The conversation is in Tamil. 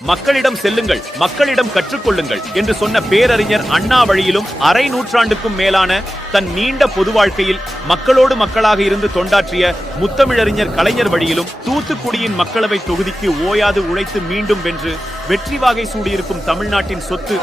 மக்களிடம் செல்லுங்கள், மக்களிடம் கற்றுக்கொள்ளுங்கள் என்று சொன்ன பேரறிஞர் அண்ணா வழியிலும் அரை நூற்றாண்டுக்கும் மேலான தன் நீண்ட பொது வாழ்க்கையில் மக்களோடு மக்களாக இருந்து தொண்டாற்றிய முத்தமிழறிஞர் கலைஞர் வழியிலும் தூத்துக்குடியின் மக்களவை தொகுதிக்கு ஓயாது உழைத்து மீண்டும் வென்று வெற்றி வாகை சூடியிருக்கும் தமிழ்நாட்டின் சொத்து